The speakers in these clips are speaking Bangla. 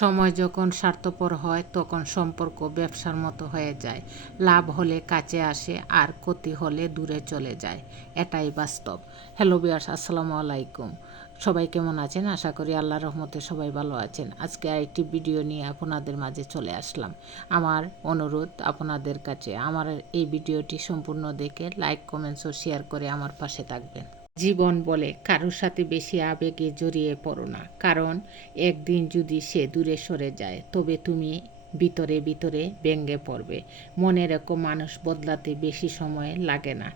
সময় যখন স্বার্থপর হয় তখন সম্পর্ক ব্যবসার মতো হয়ে যায়। লাভ হলে কাছে আসে আর ক্ষতি হলে দূরে চলে যায়। এটাই বাস্তব। হ্যালো ভিউয়ার্স, আসসালামু আলাইকুম। সবাই কেমন আছেন? আশা করি আল্লাহর রহমতে সবাই ভালো আছেন। আজকে আরেকটি ভিডিও নিয়ে আপনাদের মাঝে চলে আসলাম। আমার অনুরোধ আপনাদের কাছে, আমার এই ভিডিওটি সম্পূর্ণ দেখে লাইক, কমেন্টস ও শেয়ার করে আমার পাশে থাকবেন। জীবন বলে কারোর সাথে বেশি আবেগে জড়িয়ে পড়ো না, কারণ একদিন যদি সে দূরে সরে যায় তবে তুমি ভিতরে ভিতরে ভেঙে পড়বে। মনে রেখো, মানুষ বদলাতে বেশি সময় লাগে না।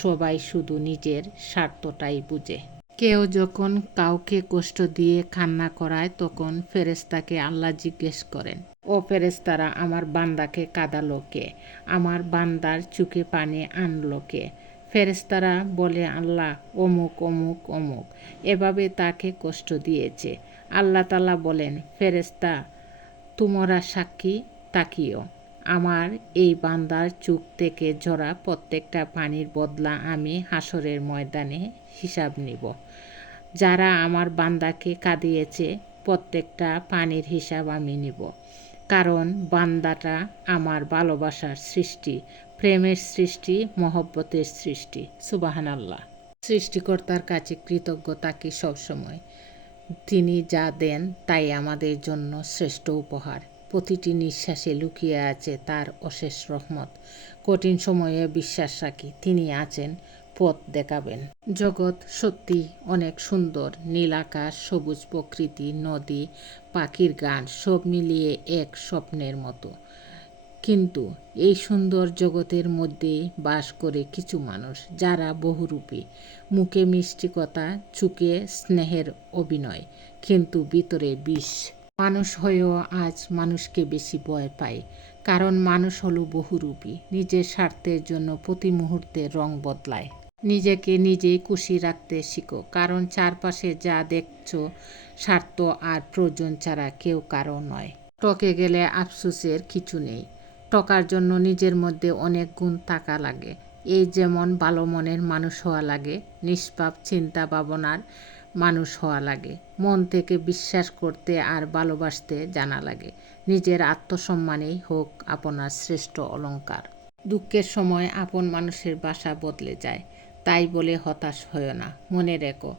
সবাই শুধু নিজের স্বার্থটাই বুঝে। কেউ যখন কাউকে কষ্ট দিয়ে কান্না করায় তখন ফেরেশতাকে আল্লাহ জিজ্ঞেস করেন, ও ফেরেশতারা, আমার বান্দাকে কাঁদালো কে? আমার বান্দার চোখে পানি আনলো কে? ফেরেশতারা বলে, আল্লাহ অমুক অমুক অমুক এভাবে তাকে কষ্ট দিয়েছে। আল্লাহ তাআলা বলেন, ফেরেশতা তোমরা সাক্ষী তাকিও, আমার এই বান্দার চোখ থেকে ঝরা প্রত্যেকটা পানির বদলা আমি হাসরের ময়দানে হিসাব নিব। যারা আমার বান্দাকে কাঁদিয়েছে প্রত্যেকটা পানির হিসাব আমি নিব, কারণ বান্দাটা আমার ভালোবাসার সৃষ্টি, প্রেমের সৃষ্টি, মহব্বতের সৃষ্টি। সুবহানাল্লাহ। সৃষ্টিকর্তার কাছে কৃতজ্ঞ থাকি সবসময়। তিনি যা দেন তাই আমাদের জন্য শ্রেষ্ঠ উপহার। প্রতিটি নিঃশ্বাসে লুকিয়ে আছে তার অশেষ রহমত। কঠিন সময়ে বিশ্বাস রাখি, তিনি আছেন, পথ দেখাবেন। জগৎ সত্যি অনেক সুন্দর। নীল আকাশ, সবুজ প্রকৃতি, নদী, পাখির গান সব মিলিয়ে এক স্বপ্নের মতো। কিন্তু এই সুন্দর জগতের মধ্যেই বাস করে কিছু মানুষ যারা বহুরূপী। মুখে মিষ্টি কথা, চোখে স্নেহের অভিনয়, কিন্তু ভিতরে বিষ। মানুষ হয়েও আজ মানুষকে বেশি ভয় পায়, কারণ মানুষ হলো বহুরূপী। নিজের স্বার্থের জন্য প্রতি মুহূর্তে রং বদলায়। নিজেকে নিজেই খুশি রাখতে শিখো, কারণ চারপাশে যা দেখছো স্বার্থ আর প্রয়োজন ছাড়া কেউ কারো নয়। ঠকে গেলে আফসোসের কিছু নেই। টকার জন্য নিজের মধ্যে অনেক গুণ থাকা লাগে। এই যেমন ভালো মনের মানুষ হওয়া লাগে, নিষ্পাপ চিন্তা ভাবনার মানুষ হওয়া লাগে, মন থেকে বিশ্বাস করতে আর ভালোবাসতে জানা লাগে। নিজের আত্মসম্মানেই হোক আপনার শ্রেষ্ঠ অলংকার। দুঃখের সময় আপন মানুষের বাসা বদলে যায়, তাই বলে হতাশ হয়ো না। মনে রেখো,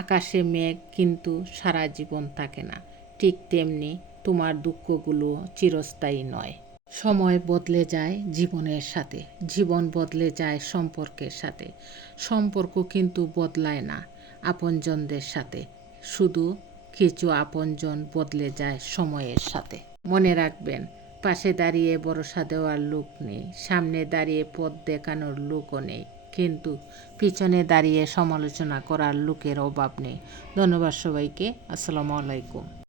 আকাশে মেঘ কিন্তু সারা জীবন থাকে না। ঠিক তেমনি তোমার দুঃখগুলো চিরস্থায়ী নয়। সময় বদলে যায় জীবনের সাথে, জীবন বদলে যায় সম্পর্কের সাথে। সম্পর্ক কিন্তু বদলায় না আপনজনদের সাথে, শুধু কিছু আপনজন বদলে যায় সময়ের সাথে। মনে রাখবেন, পাশে দাঁড়িয়ে ভরসা দেওয়ার লোক নেই, সামনে দাঁড়িয়ে পথ দেখানোর লোকও নেই, কিন্তু পিছনে দাঁড়িয়ে সমালোচনা করার লোকের অভাব নেই। ধন্যবাদ সবাইকে। আসসালামু আলাইকুম।